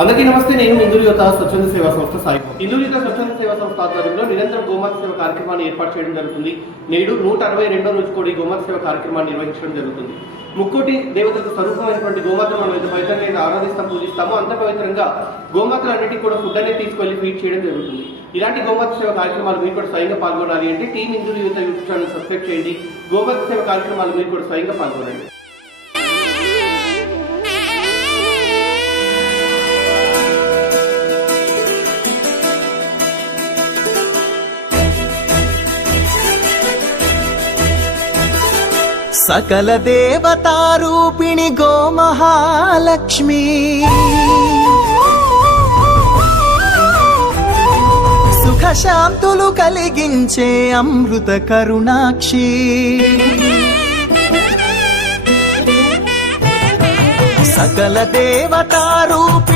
అందరికీ నమస్తే. నేను హిందూ యువత స్వచ్ఛంద సేవా సంస్థ సాయి. హిందూ యువత స్వచ్ఛంద సేవా సంస్థ ఆధ్వర్యంలో నిరంతరం గోమాత సేవ కార్యక్రమాన్ని ఏర్పాటు చేయడం జరుగుతుంది. నేడు 162వ రోజు కూడా ఈ గోమాత సేవ కార్యక్రమాన్ని నిర్వహించడం జరుగుతుంది. ముక్కోటి దేవతలకు స్వరూపమైనటువంటి గోమాతను మనం ఎంత పవిత్రంగా ఆరాధిస్తాం, పూజిస్తామో అంత పవిత్రంగా గోమాతలన్నిటికీ కూడా ఫుడ్ అనేది తీసుకెళ్లి ఫీడ్ చేయడం జరుగుతుంది. ఇలాంటి గోమాత సేవ కార్యక్రమాలు మీరు కూడా స్వయంగా పాల్గొనాలి అంటే టీం హిందూ యువత యూట్యూబ్ ఛానల్ సబ్స్క్రైబ్ చేయండి. గోమాత సేవ కార్యక్రమాలు మీరు కూడా స్వయంగా పాల్గొనండి. సకల దేవతారూపిణి గోమహాలక్ష్మి, సుఖ శాంతులు కలిగించే అమృత కరుణాక్షి, సకల దేవతారూపిణి